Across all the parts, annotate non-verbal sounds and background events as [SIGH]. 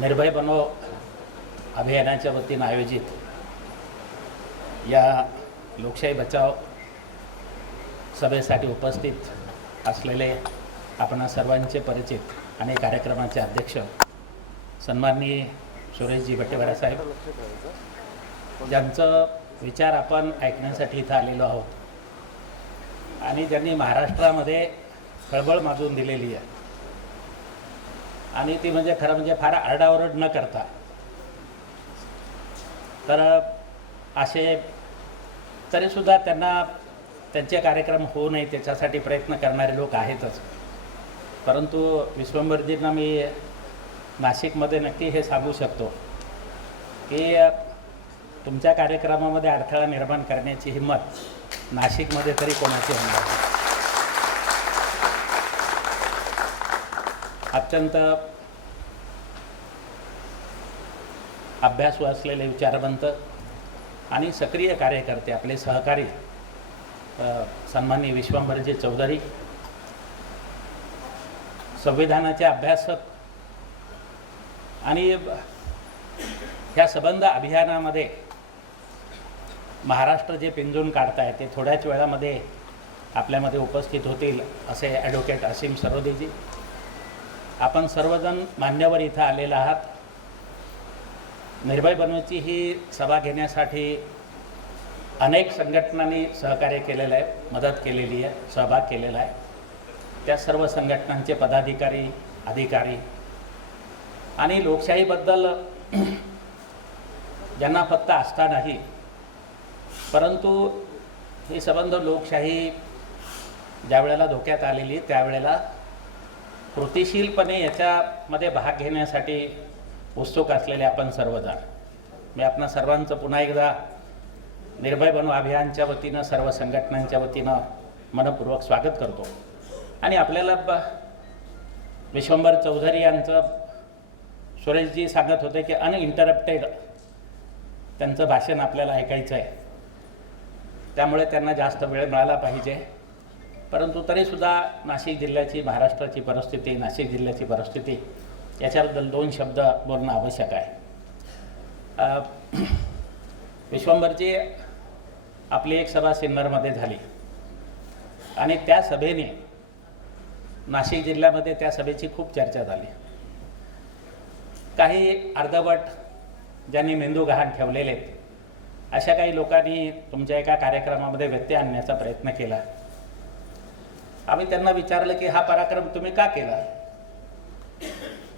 निर्भय बनो अभियानाच्या वतीनं आयोजित या लोकशाही बचाव सभेसाठी उपस्थित असलेले आपणा सर्वांचे परिचित आणि कार्यक्रमाचे अध्यक्ष सन्माननीय सुरेशजी भट्टेवाडा साहेब ज्यांचं विचार आपण ऐकण्यासाठी इथं आलेलो आहोत आणि ज्यांनी महाराष्ट्रामध्ये खळबळ माजून दिलेली आहे. आणि ती म्हणजे खरं म्हणजे फार आरडाओरड न करता. तर असे तरीसुद्धा त्यांना त्यांचे कार्यक्रम होऊ नये त्याच्यासाठी प्रयत्न करणारे लोक आहेतच. परंतु विश्वंभरजींना मी नाशिकमध्ये नक्की हे सांगू शकतो की तुमच्या कार्यक्रमामध्ये अडथळा निर्माण करण्याची हिंमत नाशिकमध्ये तरी कोणाची होणार अत्यंत अभ्यासू असलेले विचारवंत आणि सक्रिय कार्यकर्ते आपले सहकारी अ, सन्माननीय विश्वंभरजी चौधरी संविधानाचे अभ्यासक आणि ह्या सबंध अभियानामध्ये महाराष्ट्र जे पिंजून काढताय ते थोड्याच वेळामध्ये आपल्यामध्ये उपस्थित होतील असे ॲडव्होकेट असीम सरोदेजी. आपण सर्वजण मान्यवर इथं आलेला आहात. निर्भय बनवायची ही सभा घेण्यासाठी अनेक संघटनांनी सहकार्य केलेलं आहे मदत केलेली आहे सहभाग केलेला आहे. त्या सर्व संघटनांचे पदाधिकारी अधिकारी आणि लोकशाहीबद्दल [CLEARS THROAT] ज्यांना फक्त आस्था नाही परंतु हे संबंध लोकशाही ज्या वेळेला धोक्यात आलेली त्यावेळेला कृतिशीलपणे याच्यामध्ये भाग घेण्यासाठी उत्सुक असलेले आपण सर्वजण. मी आपणा सर्वांचं पुन्हा एकदा निर्भय बनू अभियानच्या वतीनं सर्व संघटनांच्या वतीनं मनपूर्वक स्वागत करतो. आणि आपल्याला ब विश्वंभर चौधरी यांचं सुरेशजी सांगत होते की अनइंटरप्टेड त्यांचं भाषण आपल्याला ऐकायचं आहे त्यामुळे त्यांना जास्त वेळ मिळाला पाहिजे. परंतु तरीसुद्धा नाशिक जिल्ह्याची महाराष्ट्राची परिस्थिती नाशिक जिल्ह्याची परिस्थिती याच्याबद्दल दोन शब्द बोलणं आवश्यक आहे. अ, विश्वंभरची आपली एक सभा सिन्नरमध्ये झाली. आणि त्या सभेने नाशिक जिल्ह्यामध्ये त्या सभेची खूप चर्चा झाली. काही अर्धवट ज्यांनी मेंदू गहाण ठेवलेले आहेत, अशा काही लोकांनी तुमच्या एका कार्यक्रमामध्ये व्यत्यय आणण्याचा प्रयत्न केला. आम्ही त्यांना विचारलं की हा पराक्रम तुम्ही का केला?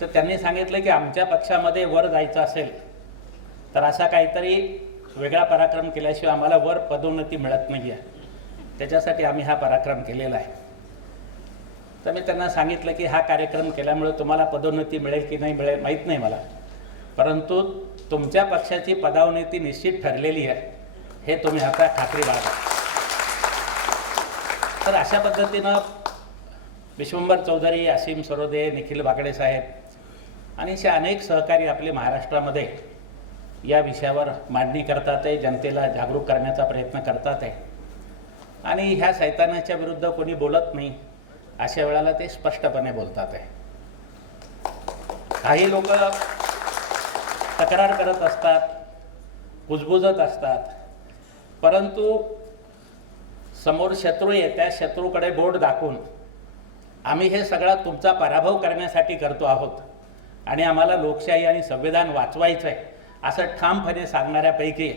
तर त्यांनी सांगितलं की आमच्या पक्षामध्ये वर जायचं असेल तर असा काहीतरी वेगळा पराक्रम केल्याशिवाय आम्हाला वर पदोन्नती मिळत नाही आहे त्याच्यासाठी आम्ही हा पराक्रम केलेला आहे. तर मी त्यांना सांगितलं की हा कार्यक्रम केल्यामुळे तुम्हाला पदोन्नती मिळेल की नाही मिळेल माहीत नाही मला. परंतु तुमच्या पक्षाची पदावनती निश्चित ठरलेली आहे. हे तुम्ही आता खात्री बाळगा. तर अशा पद्धतीनं विश्वंभर चौधरी असीम सरोदे निखिल बागडे साहेब आणि असे अनेक सहकारी आपले महाराष्ट्रामध्ये या विषयावर मांडणी करतात आहे जनतेला जागरूक करण्याचा प्रयत्न करतात आहे. आणि ह्या सैतानाच्या विरुद्ध कोणी बोलत नाही अशा वेळेला ते स्पष्टपणे बोलतात आहे. काही लोक तक्रार करत असतात कुजबुजत असतात परंतु समोर शत्रू आहे त्या शत्रूकडे बोट दाखवून आम्ही हे सगळं तुमचा पराभव करण्यासाठी करतो आहोत. आणि आम्हाला लोकशाही आणि संविधान वाचवायचं आहे असं ठामपणे सांगणाऱ्यापैकी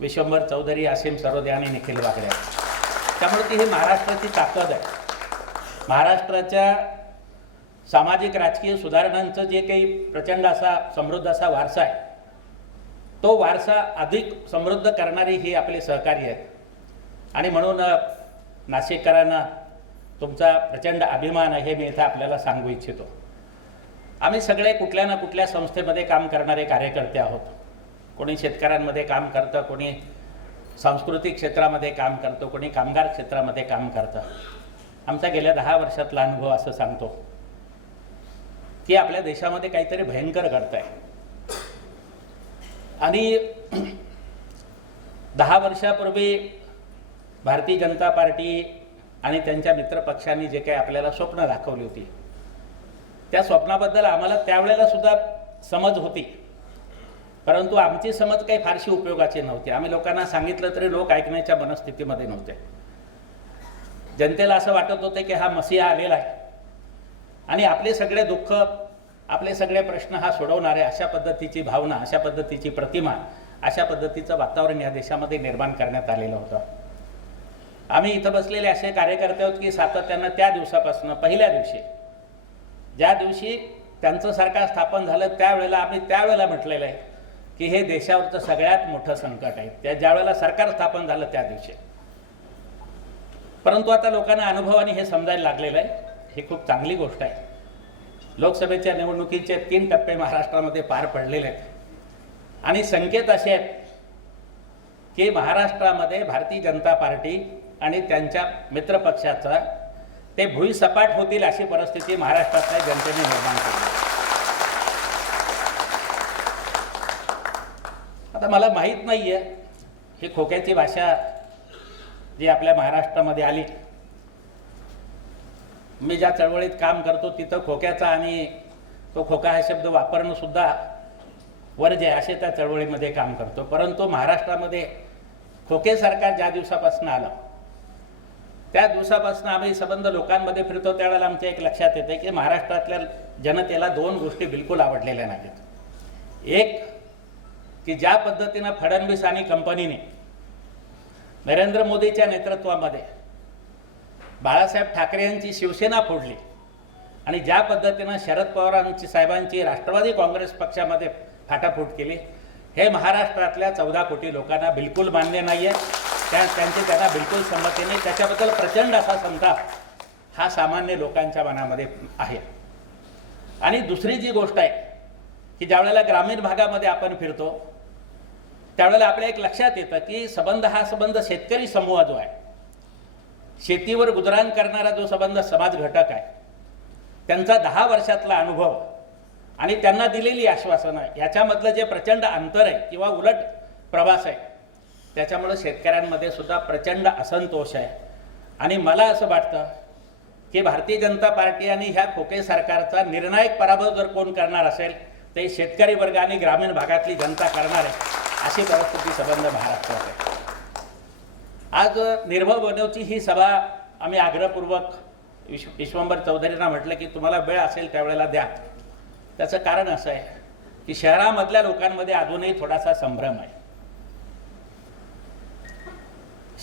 विश्वंभर चौधरी असीम सरोदे आणि निखिल वागडे त्यामुळे ती ही महाराष्ट्राची ताकद आहे. महाराष्ट्राच्या सामाजिक राजकीय सुधारणांचं जे काही प्रचंड असा समृद्ध असा वारसा आहे तो वारसा अधिक समृद्ध करणारी ही आपले सहकारी आहेत आणि म्हणून नाशिककरांना तुमचा प्रचंड अभिमान आहे हे मी इथं आपल्याला सांगू इच्छितो. आम्ही सगळे कुठल्या ना कुठल्या संस्थेमध्ये काम करणारे कार्यकर्ते आहोत. कोणी शेतकऱ्यांमध्ये काम करतं कोणी सांस्कृतिक क्षेत्रामध्ये काम करतो कोणी कामगार क्षेत्रामध्ये काम करतं. आमचा गेल्या दहा वर्षातला अनुभव असं सांगतो. की आपल्या देशामध्ये काहीतरी भयंकर घडत आहे आणि [CLEARS THROAT] दहा वर्षापूर्वी भारतीय जनता पार्टी आणि त्यांच्या मित्रपक्षांनी जे काही आपल्याला स्वप्न दाखवली होती त्या स्वप्नाबद्दल आम्हाला त्यावेळेला सुद्धा समज होती. परंतु आमची समज काही फारशी उपयोगाची नव्हती. आम्ही लोकांना सांगितलं तरी लोक ऐकण्याच्या मनस्थितीमध्ये नव्हते. जनतेला असं वाटत होतं की हा मसीहा आलेला आहे. आणि आपले सगळे दुःख आपले सगळे प्रश्न हा सोडवणारे अशा पद्धतीची भावना अशा पद्धतीची प्रतिमा अशा पद्धतीचं वातावरण या देशामध्ये निर्माण करण्यात आलेलं होतं. आम्ही इथं बसलेले असे कार्यकर्ते आहोत की सातत्यानं त्या दिवसापासून पहिल्या दिवशी. ज्या दिवशी त्यांचं सरकार स्थापन झालं त्यावेळेला आम्ही त्यावेळेला म्हटलेलं आहे की हे देशावरचं सगळ्यात मोठं संकट आहे. त्या ज्यावेळेला सरकार स्थापन झालं त्या दिवशी. परंतु आता लोकांना अनुभवाने हे समजायला लागलेलं आहे. ही खूप चांगली गोष्ट आहे. लोकसभेच्या निवडणुकीचे तीन टप्पे महाराष्ट्रामध्ये पार पडलेले आहेत. आणि संकेत असे आहेत की महाराष्ट्रामध्ये भारतीय जनता पार्टी आणि त्यांच्या मित्रपक्षाचा ते भुईसपाट होतील अशी परिस्थिती महाराष्ट्रातल्या जनतेने निर्माण केली. आता मला माहीत नाही आहे ही खोक्याची भाषा जी आपल्या महाराष्ट्रामध्ये आली. मी ज्या चळवळीत काम करतो तिथं खोक्याचा आणि तो खोका हा शब्द वापरणंसुद्धा वर्ज आहे असे त्या चळवळीमध्ये काम करतो. परंतु महाराष्ट्रामध्ये खोके सरकार ज्या दिवसापासून आलं त्या दिवसापासून आम्ही संबंध लोकांमध्ये फिरतो त्यावेळेला आमच्या एक लक्षात येते की महाराष्ट्रातल्या जनतेला दोन गोष्टी बिलकुल आवडलेल्या नाहीत. एक की ज्या पद्धतीनं फडणवीस आणि कंपनीने नरेंद्र मोदीच्या नेतृत्वामध्ये बाळासाहेब ठाकरे यांची शिवसेना फोडली आणि ज्या पद्धतीनं शरद पवारांची साहेबांची राष्ट्रवादी काँग्रेस पक्षामध्ये फाटाफूट केली हे महाराष्ट्रातल्या चौदा कोटी लोकांना बिलकुल मान्य नाही आहे त्या त्यांचे त्यांना बिलकुल संमती नाही. त्याच्याबद्दल प्रचंड असा संताप हा सामान्य लोकांच्या मनामध्ये आहे. आणि दुसरी जी गोष्ट आहे की ज्यावेळेला ग्रामीण भागामध्ये आपण फिरतो त्यावेळेला आपल्या एक लक्षात येतं की संबंध हा संबंध शेतकरी समूह जो आहे शेतीवर गुजराण करणारा जो संबंध समाज घटक आहे त्यांचा दहा वर्षातला अनुभव आणि त्यांना दिलेली आश्वासनं याच्यामधलं जे प्रचंड अंतर आहे किंवा उलट प्रवास आहे त्याच्यामुळं शेतकऱ्यांमध्ये सुद्धा प्रचंड असंतोष आहे. आणि मला असं वाटतं की भारतीय जनता पार्टी आणि ह्या खोके सरकारचा निर्णायक पराभव जर कोण करणार असेल ते शेतकरी वर्ग आणि ग्रामीण भागातली जनता करणार आहे अशी परिस्थिती संबंध महाराष्ट्रात आहे. आज निर्भय बनवची ही सभा आम्ही आग्रहपूर्वक विश्व विश्वंभर चौधरींना म्हटलं की तुम्हाला वेळ असेल त्यावेळेला द्या. त्याचं कारण असं आहे की शहरामधल्या लोकांमध्ये अजूनही थोडासा संभ्रम आहे.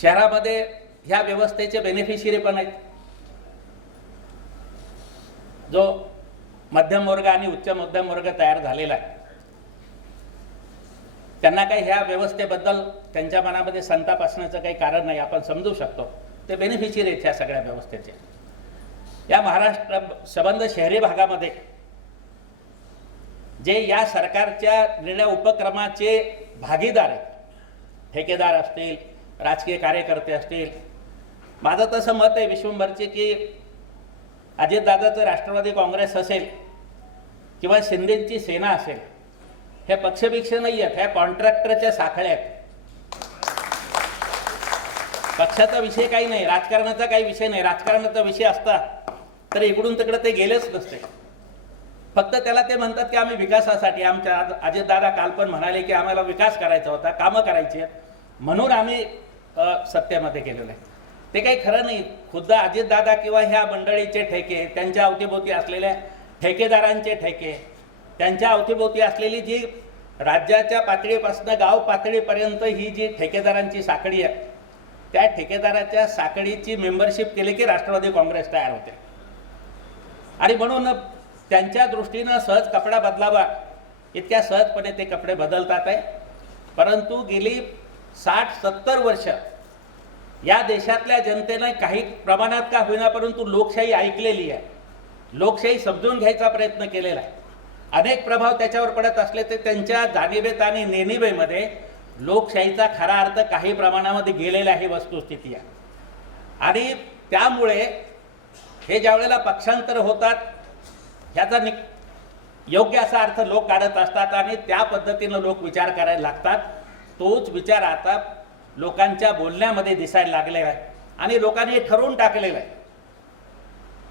शहरामध्ये ह्या व्यवस्थेचे बेनिफिशियरी पण आहेत. जो मध्यम वर्ग आणि उच्च मध्यम वर्ग तयार झालेला आहे. त्यांना काही ह्या व्यवस्थेबद्दल त्यांच्या मनामध्ये संताप असण्याचं काही कारण नाही आपण समजू शकतो. ते बेनिफिशियरी आहेत ह्या सगळ्या व्यवस्थेचे. या महाराष्ट्र संबंध शहरी भागामध्ये जे या सरकारच्या निर्णय उपक्रमाचे भागीदार आहेत ठेकेदार असतील राजकीय कार्यकर्ते असतील. माझं तसं मत आहे विश्वंभरचे की अजितदादाचं राष्ट्रवादी काँग्रेस असेल किंवा शिंदेची सेना असेल हे पक्षभिक्ष नाही आहेत ह्या कॉन्ट्रॅक्टरच्या साखळ्या आहेत. पक्षाचा विषय काही नाही राजकारणाचा काही विषय नाही राजकारणाचा विषय असता तर इकडून तिकडे ते गेलेच नसते. फक्त त्याला ते म्हणतात की आम्ही विकासासाठी आमच्या आज अजितदादा काल पण म्हणाले की आम्हाला विकास करायचा होता कामं करायची आहेत. म्हणून आम्ही सत्यामध्ये केलेलं आहे ते काही खरं नाही. खुद्द अजितदादा किंवा ह्या मंडळीचे ठेके त्यांच्या अवतीभोवती असलेल्या ठेकेदारांचे ठेके त्यांच्या अवतीभोवती असलेली जी राज्याच्या पातळीपासून गाव पातळीपर्यंत ही जी ठेकेदारांची साखळी आहे त्या ठेकेदाराच्या साखळीची मेंबरशिप केली की राष्ट्रवादी काँग्रेस तयार होते. आणि म्हणून त्यांच्या दृष्टीनं सहज कपडा बदलावा इतक्या सहजपणे ते कपडे बदलतात आहे. परंतु गेली साठ सत्तर वर्ष या देशातल्या जनतेने काही प्रमाणात का होईना परंतु लोकशाही ऐकलेली आहे. लोकशाही समजून घ्यायचा प्रयत्न केलेला आहे. अनेक प्रभाव त्याच्यावर पडत असले ते त्यांच्या जाणीवेत आणि नेणिवेमध्ये लोकशाहीचा खरा अर्थ काही प्रमाणामध्ये गेलेला ही वस्तुस्थिती आहे. आणि त्यामुळे हे ज्या वेळेला पक्षांतर होतात ह्याचा नि योग्य असा अर्थ लोक काढत असतात आणि त्या पद्धतीनं लोक विचार करायला लागतात. तोच विचार आता लोकांच्या बोलण्यामध्ये दिसायला लागलेला आहे. आणि लोकांनी हे ठरवून टाकलेलं आहे.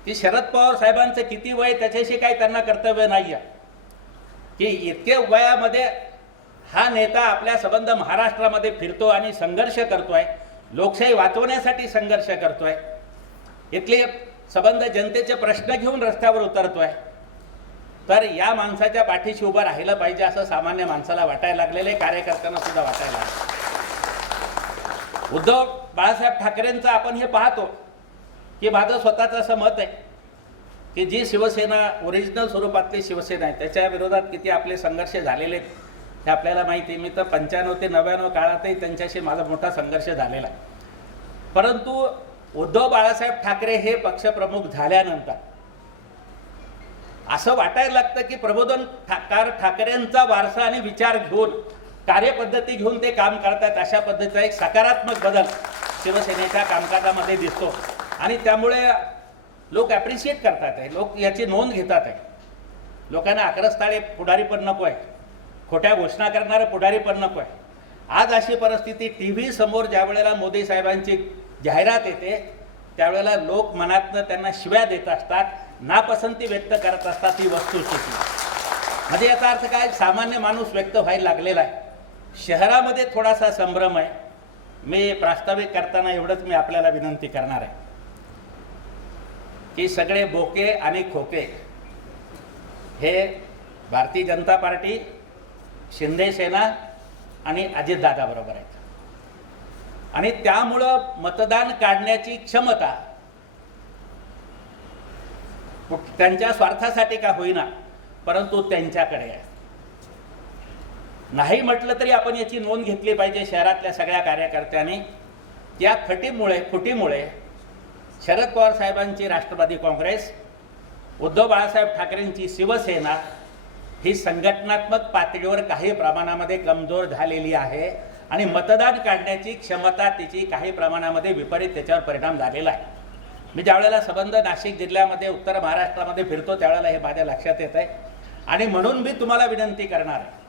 की शरद पवार साहेबांचं किती वय त्याच्याशी काही त्यांना कर्तव्य नाही आहे. की इतके वयामध्ये हा नेता आपल्या संबंध महाराष्ट्रामध्ये फिरतो आणि संघर्ष करतोय लोकशाही वाचवण्यासाठी संघर्ष करतोय. इथले संबंध जनतेचे प्रश्न घेऊन रस्त्यावर उतरतोय. तर या माणसाच्या पाठीशी उभं राहिलं पाहिजे असं सामान्य माणसाला वाटायला लागलेलं आहे. कार्यकर्त्यांना सुद्धा वाटायला लागलं. उद्धव बाळासाहेब ठाकरेंचं आपण हे पाहतो की माझं स्वतःचं असं मत आहे की जी शिवसेना ओरिजिनल स्वरूपातली शिवसेना आहे त्याच्या विरोधात किती आपले संघर्ष झालेले आहेत हे आपल्याला माहिती आहे. मी तर पंच्याण्णव ते नव्याण्णव काळातही त्यांच्याशी माझा मोठा संघर्ष झालेला आहे. परंतु उद्धव बाळासाहेब ठाकरे हे पक्षप्रमुख झाल्यानंतर असं वाटायला लागतं की प्रबोधन ठाकार ठाकरेंचा वारसा आणि विचार घेऊन कार्यपद्धती घेऊन ते काम करतात अशा पद्धतीचा एक सकारात्मक बदल शिवसेनेच्या कामकाजामध्ये दिसतो. आणि त्यामुळे लोक ॲप्रिशिएट करतात आहे लोक याची नोंद घेतात आहे लोकांना आक्रस्ताळे पुढारी पण नको आहे खोट्या घोषणा करणारे पुढारी पण नको आहे आज अशी परिस्थिती टी व्ही समोर ज्या वेळेला मोदी साहेबांची जाहिरात येते त्यावेळेला लोक मनातनं त्यांना शिव्या देत असतात. नापसंती व्यक्त करत असतात ही वस्तुस्थिती म्हणजे याचा अर्थ काय? सामान्य माणूस व्यक्त व्हायला लागलेला आहे. शहरामध्ये थोडासा संभ्रम आहे. मी प्रास्ताविक करताना एवढंच मी आपल्याला विनंती करणार आहे. की सगळे बोके आणि खोके हे भारतीय जनता पार्टी शिंदे सेना आणि अजितदादाबरोबर आहेत. आणि त्यामुळं मतदान काढण्याची क्षमता त्यांच्या स्वार्थासाठी का होईना परंतु त्यांच्याकडे आहे. नाही म्हटलं तरी आपण याची नोंद घेतली पाहिजे शहरातल्या सगळ्या कार्यकर्त्यांनी. या फटीमुळे फुटीमुळे शरद पवार साहेबांची राष्ट्रवादी काँग्रेस उद्धव बाळासाहेब ठाकरेंची शिवसेना ही संघटनात्मक पातळीवर काही प्रमाणामध्ये कमजोर झालेली आहे आणि मतदान काढण्याची क्षमता तिची काही प्रमाणामध्ये विपरीत त्याच्यावर परिणाम झालेला आहे. मी ज्यावेळेला संबंध नाशिक जिल्ह्यामध्ये उत्तर महाराष्ट्रामध्ये फिरतो त्यावेळेला हे माझ्या लक्षात येत आहे आणि म्हणून मी तुम्हाला विनंती करणार आहे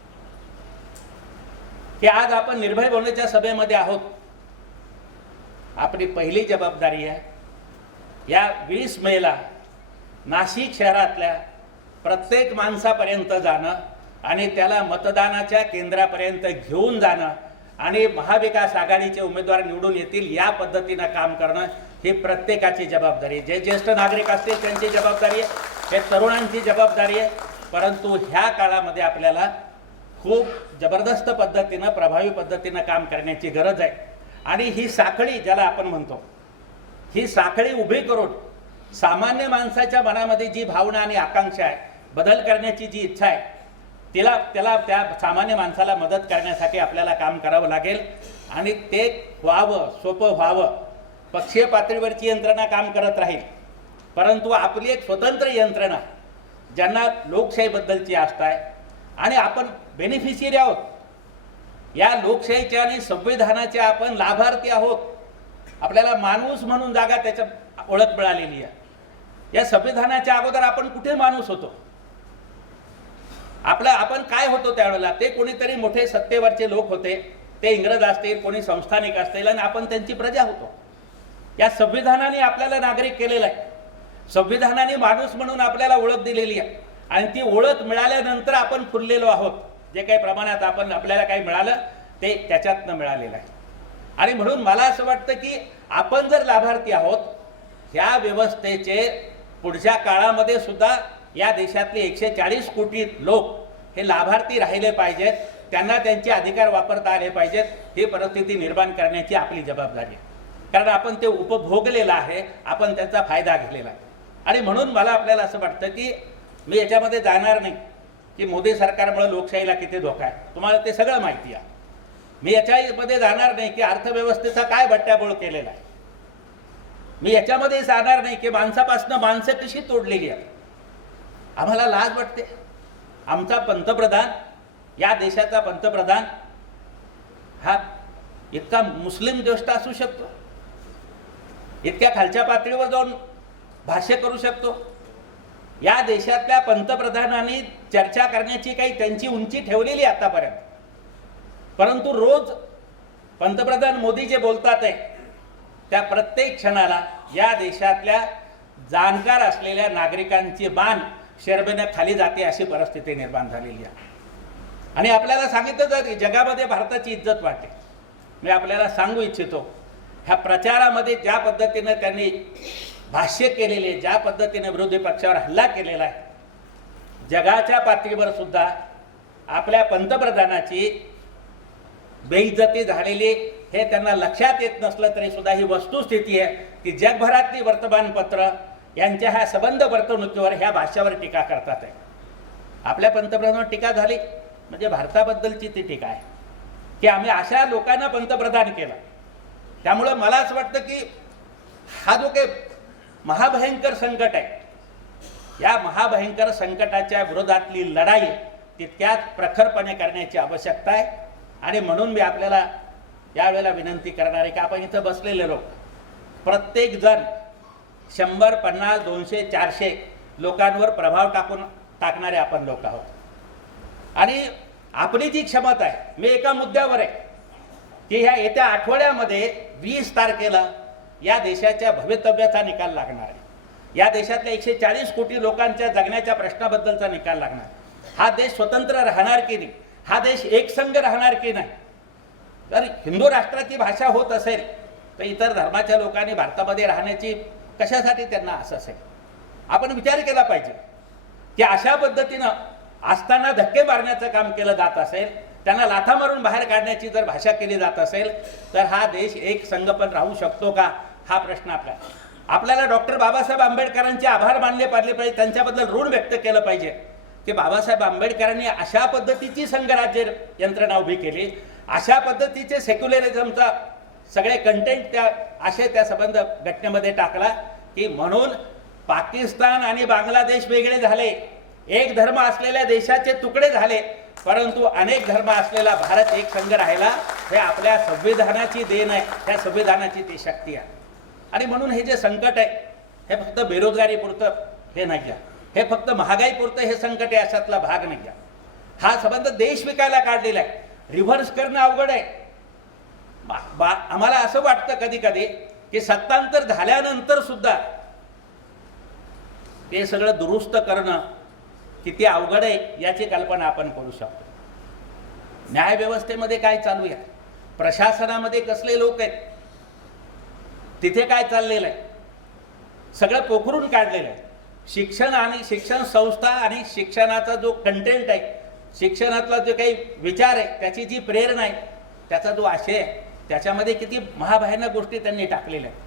की आज आपण निर्भय बोलण्याच्या सभेमध्ये आहोत. आपली पहिली जबाबदारी आहे. या वीस मेला नाशिक शहरातल्या प्रत्येक माणसापर्यंत जाणं आणि त्याला मतदानाच्या केंद्रापर्यंत घेऊन जाणं आणि महाविकास आघाडीचे उमेदवार निवडून येतील या पद्धतीनं काम करणं ही प्रत्येकाची जबाबदारी आहे. जे ज्येष्ठ नागरिक असतील त्यांची जबाबदारी आहे. हे तरुणांची जबाबदारी आहे. परंतु ह्या काळामध्ये आपल्याला खूप जबरदस्त पद्धतीनं प्रभावी पद्धतीनं काम करण्याची गरज आहे. आणि ही साखळी ज्याला आपण म्हणतो ही साखळी उभी करून सामान्य माणसाच्या मनामध्ये जी भावना आणि आकांक्षा आहे बदल करण्याची जी इच्छा आहे तिला त्याला त्या सामान्य माणसाला मदत करण्यासाठी आपल्याला काम करावं लागेल. आणि ते व्हावं सोपं व्हावं पक्षीय पातळीवरची यंत्रणा काम करत राहील. परंतु आपली एक स्वतंत्र यंत्रणा ज्यांना लोकशाहीबद्दलची आस्था आहे आणि आपण बेनिफिशियरी आहोत. या लोकशाहीच्या आणि संविधानाच्या आपण लाभार्थी आहोत. आपल्याला माणूस म्हणून जागा त्याच्या ओळख मिळालेली आहे. या संविधानाच्या अगोदर आपण कुठे माणूस होतो? आपलं आपण काय होतो त्यावेळेला? ते कोणीतरी मोठे सत्तेवरचे लोक होते. ते इंग्रज असतील कोणी संस्थानिक असतील आणि आपण त्यांची प्रजा होतो. या संविधानाने आपल्याला नागरिक केलेलं आहे. संविधानाने माणूस म्हणून आपल्याला ओळख दिलेली आहे. आणि ती ओळख मिळाल्यानंतर आपण फुललेलो आहोत. जे काही प्रमाणात आपण आपल्याला काही मिळालं ते त्याच्यातनं मिळालेलं आहे. आणि म्हणून मला असं वाटतं की आपण जर लाभार्थी आहोत ह्या व्यवस्थेचे पुढच्या काळामध्ये सुद्धा या देशातले एकशे चाळीस कोटी लोक हे लाभार्थी राहिले पाहिजेत. त्यांना त्यांचे अधिकार वापरता आले पाहिजेत. ही परिस्थिती निर्माण करण्याची आपली जबाबदारी आहे. कारण आपण ते उपभोगलेलं आहे आपण त्याचा फायदा घेतलेला आहे. आणि म्हणून मला आपल्याला असं वाटतं की मी याच्यामध्ये जाणार नाही की मोदी सरकारमुळे लोकशाहीला किती धोका आहे. तुम्हाला ते सगळं माहिती आहे. मी याच्यामध्ये जाणार नाही की अर्थव्यवस्थेचा काय बट्ट्याबोळ केलेला आहे. मी याच्यामध्ये जाणार नाही की माणसापासनं माणसं कशी तोडलेली आहेत. आम्हाला लाज वाटते. आमचा पंतप्रधान या देशाचा पंतप्रधान हा इतका मुस्लिम द्वेष्ट असू शकतो? इतक्या खालच्या पातळीवर जाऊन भाष्य करू शकतो. या देशातल्या पंतप्रधानांनी चर्चा करण्याची काही त्यांची उंची ठेवलेली आहे आतापर्यंत. परंतु रोज पंतप्रधान मोदी जे बोलतात आहे त्या प्रत्येक क्षणाला या देशातल्या जाणकार असलेल्या नागरिकांची मान शेरबेनं खाली जाते अशी परिस्थिती निर्माण झालेली आहे. आणि आपल्याला सांगितलं जाते जगामध्ये भारताची इज्जत वाटते मी आपल्याला सांगू इच्छितो ह्या प्रचारामध्ये ज्या पद्धतीनं त्यांनी भाष्य केलेले आहे, ज्या पद्धतीने विरोधी पक्षावर हल्ला केलेला आहे जगाच्या पातळीवर सुद्धा आपल्या पंतप्रधानाची बेइज्जती झालेली हे त्यांना लक्षात येत नसलं तरी सुद्धा ही वस्तुस्थिती आहे की जगभरातली वर्तमानपत्र यांच्या ह्या संबंध वर्तणुकीवर ह्या भाषेवर टीका करतात आहे. आपल्या पंतप्रधानावर टीका झाली म्हणजे भारताबद्दलची ती टीका आहे. की आम्ही अशा लोकांना पंतप्रधान केलं. त्यामुळं मला असं वाटतं की हा जो काही महाभयंकर संकट आहे या महाभयंकर संकटाच्या विरोधातली लढाई तितक्याच प्रखरपणे करण्याची आवश्यकता आहे. आणि म्हणून मी आपल्याला यावेळेला विनंती करणार आहे की आपण इथं बसलेले लोक प्रत्येक जण शंभर पन्नास दोनशे चारशे लोकांवर प्रभाव टाकून टाकणारे आपण लोक आहोत. आणि आपली जी क्षमता आहे मी एका मुद्द्यावर आहे. की ह्या येत्या आठवड्यामध्ये वीस तारखेला या देशाच्या भवितव्याचा निकाल लागणार आहे. या देशातल्या एकशे चाळीस कोटी लोकांच्या जगण्याच्या प्रश्नाबद्दलचा निकाल लागणार. हा देश स्वतंत्र राहणार की नाही? हा देश एकसंघ राहणार की नाही? तर हिंदू राष्ट्राची भाषा होत असेल तर इतर धर्माच्या लोकांनी भारतामध्ये राहण्याची कशासाठी त्यांना असं असेल? आपण विचार केला पाहिजे की अशा पद्धतीनं असताना धक्के मारण्याचं काम केलं जात असेल त्यांना लाथा मारून बाहेर काढण्याची जर भाषा केली जात असेल तर हा देश एक संघ पण राहू शकतो का? हा प्रश्न आपला आपल्याला डॉक्टर बाबासाहेब आंबेडकरांचे आभार मानले पाडले पाहिजे त्यांच्याबद्दल ऋण व्यक्त केलं पाहिजे. की बाबासाहेब आंबेडकरांनी अशा पद्धतीची संघराज्य यंत्रणा उभी केली अशा पद्धतीचे सेक्युलरिझमचा सगळे कंटेंट त्या असे त्या संबंध घटनेमध्ये टाकला की म्हणून पाकिस्तान आणि बांगलादेश वेगळे झाले. एक धर्म असलेल्या देशाचे तुकडे झाले. परंतु अनेक धर्म असलेला भारत एक संघ राहिला हे आपल्या संविधानाची देण आहे त्या संविधानाची ती शक्ती आहे. आणि म्हणून हे जे संकट आहे हे फक्त बेरोजगारीपुरतं हे नाही घ्या. हे फक्त महागाईपुरतं हे संकट आहे अशातला भाग नाही घ्या. हा संबंध देश विकायला काढलेला आहे. रिव्हर्स करणं अवघड आहे. बा- बा- आम्हाला असं वाटतं कधी कधी की सत्तांतर झाल्यानंतर सुद्धा ते सगळं दुरुस्त करणं किती अवघड आहे याची कल्पना आपण करू शकतो. न्यायव्यवस्थेमध्ये काय चालू आहे? प्रशासनामध्ये कसले लोक आहेत? तिथे काय चाललेलं आहे? सगळं पोखरून काढलेलं आहे. शिक्षण आणि शिक्षण संस्था आणि शिक्षणाचा जो कंटेंट आहे शिक्षणातला जो काही विचार आहे त्याची जी प्रेरणा आहे त्याचा जो आशय आहे त्याच्यामध्ये किती महाभयानक गोष्टी त्यांनी टाकलेल्या आहेत.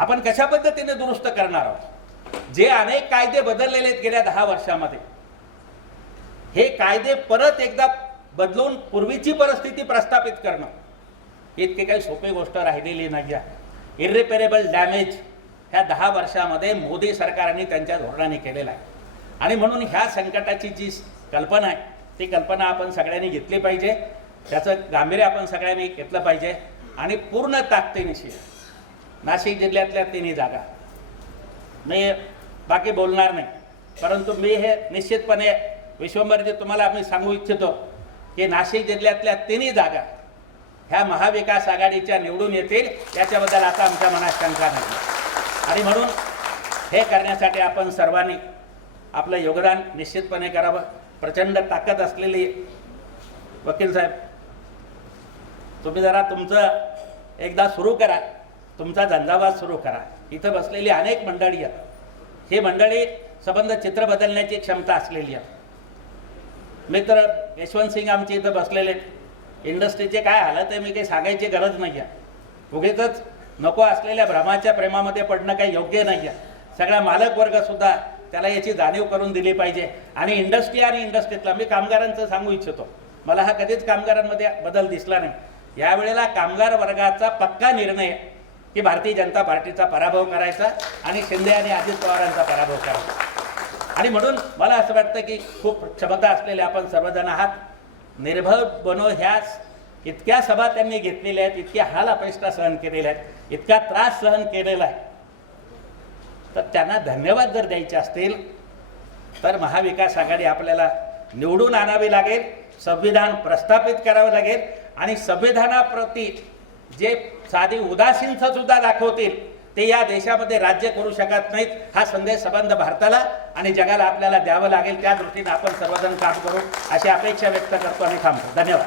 आपण कशा पद्धतीने दुरुस्त करणार आहोत? जे अनेक कायदे बदललेले आहेत गेल्या दहा वर्षामध्ये हे कायदे परत एकदा बदलून पूर्वीची परिस्थिती प्रस्थापित करणं इतकी काही सोपी गोष्ट राहिलेली नाही आहे. इरिपेरेबल डॅमेज ह्या दहा वर्षामध्ये मोदी सरकारने त्यांच्या धोरणाने केलेला आहे. आणि म्हणून ह्या संकटाची जी कल्पना आहे ती कल्पना आपण सगळ्यांनी घेतली पाहिजे. त्याचं गांभीर्य आपण सगळ्यांनी घेतलं पाहिजे. आणि पूर्ण ताकदीनिशी नाशिक जिल्ह्यातल्या तिन्ही जागा मी बाकी बोलणार नाही. परंतु मी हे निश्चितपणे विश्वंभरजी तुम्हाला मी सांगू इच्छितो की नाशिक जिल्ह्यातल्या तिन्ही जागा ह्या महाविकास आघाडीच्या निवडून येतील याच्याबद्दल आता आमच्या मनात शंका नाही. आणि म्हणून हे करण्यासाठी आपण सर्वांनी आपलं योगदान निश्चितपणे करावं. प्रचंड ताकद असलेली वकील साहेब तुम्ही जरा तुमचं एकदा सुरू करा. तुमचा झंझावात सुरू करा. इथं बसलेली अनेक मंडळी आहेत. ही मंडळी संबंध चित्र बदलण्याची क्षमता असलेली आहे मित्र यशवंत सिंग आमचे इथं बसलेले इंडस्ट्रीचे काय हालत आहे मी काही सांगायची गरज नाही आहे उगीच नको असलेल्या भ्रमाच्या प्रेमामध्ये पडणं काही योग्य नाही आहे सगळा मालक वर्गसुद्धा त्याला याची जाणीव करून दिली पाहिजे. आणि इंडस्ट्री आणि इंडस्ट्रीतला मी कामगारांचं सांगू इच्छितो. मला हा कधीच कामगारांमध्ये बदल दिसला नाही. यावेळेला कामगार वर्गाचा पक्का निर्णय आहे की भारतीय जनता पार्टीचा पराभव करायचा आणि शिंदे आणि अजित पवारांचा पराभव करायचा. आणि म्हणून मला असं वाटतं की खूप क्षमता असलेले आपण सर्वजण आहात. निर्भय बनो ह्याच इतक्या सभा त्यांनी घेतलेल्या आहेत इतक्या हाल अपेष्टा सहन केलेल्या आहेत इतका त्रास सहन केलेला आहे. तर त्यांना धन्यवाद जर द्यायचे असतील तर महाविकास आघाडी आपल्याला निवडून आणावी लागेल संविधान प्रस्थापित करावं लागेल आणि संविधानाप्रती जे साधी उदासीनता सुद्धा दाखवतील ते या देशामध्ये राज्य करू शकत नाहीत. हा संदेश संबंध भारताला आणि जगाला आपल्याला द्यावं लागेल. त्या दृष्टीने आपण सर्वजण काम करू. अशी अपेक्षा व्यक्त करतो आणि थांबतो. धन्यवाद.